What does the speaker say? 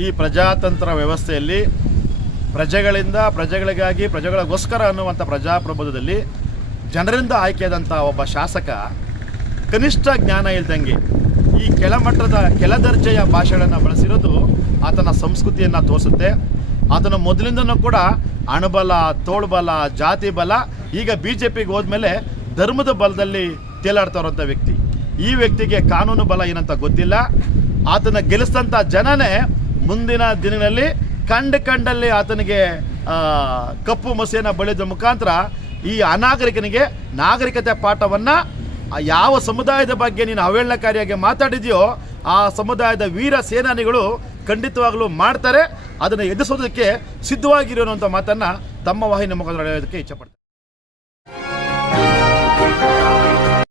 ಈ ಪ್ರಜಾತಂತ್ರ ವ್ಯವಸ್ಥೆಯಲ್ಲಿ ಪ್ರಜೆಗಳಿಂದ ಪ್ರಜೆಗಳಿಗಾಗಿ ಪ್ರಜೆಗಳಿಗೋಸ್ಕರ ಅನ್ನುವಂಥ ಪ್ರಜಾಪ್ರಭುತ್ವದಲ್ಲಿ ಜನರಿಂದ ಆಯ್ಕೆಯಾದಂಥ ಒಬ್ಬ ಶಾಸಕ ಕನಿಷ್ಠ ಜ್ಞಾನ ಇಲ್ದಂಗೆ ಈ ಕೆಳಮಟ್ಟದ ಕೆಳದರ್ಜೆಯ ಭಾಷೆಗಳನ್ನು ಬಳಸಿರೋದು ಆತನ ಸಂಸ್ಕೃತಿಯನ್ನು ತೋರಿಸುತ್ತೆ. ಆತನ ಮೊದಲಿಂದನೂ ಕೂಡ ಅಣಬಲ, ತೋಳ್ಬಲ ಜಾತಿ ಬಲ ಈಗ ಬಿ ಜೆ ಪಿಗೆ ಹೋದ್ಮೇಲೆ ಧರ್ಮದ ಬಲದಲ್ಲಿ ತೇಲಾಡ್ತಾ ಇರೋಂಥ ವ್ಯಕ್ತಿ. ಈ ವ್ಯಕ್ತಿಗೆ ಕಾನೂನು ಬಲ ಏನಂತ ಗೊತ್ತಿಲ್ಲ. ಆತನ ಗೆಲ್ಲಿಸಿದಂಥ ಜನನೇ ಮುಂದಿನ ದಿನಗಳಲ್ಲಿ ಕಂಡ ಕಂಡಲ್ಲಿ ಆತನಿಗೆ ಕಪ್ಪು ಮಸಿಯನ್ನು ಬಳಿದ ಮುಖಾಂತರ ಈ ಅನಾಗರಿಕನಿಗೆ ನಾಗರಿಕತೆ ಪಾಠವನ್ನು ಯಾವ ಸಮುದಾಯದ ಬಗ್ಗೆ ನೀನು ಅವೇಳನಕಾರಿಯಾಗಿ ಮಾತಾಡಿದೆಯೋ, ಆ ಸಮುದಾಯದ ವೀರ ಸೇನಾನಿಗಳು ಖಂಡಿತವಾಗಲೂ ಮಾಡ್ತಾರೆ, ಅದನ್ನು ಎದುರಿಸೋದಕ್ಕೆ ಸಿದ್ಧವಾಗಿರೋ ಅನ್ನುವಂಥ ಮಾತನ್ನು ತಮ್ಮ ವಾಹಿನಿ ಮುಖಾಂತರ ಹೇಳೋದಕ್ಕೆ ಇಚ್ಛಪಡ್ತಾರೆ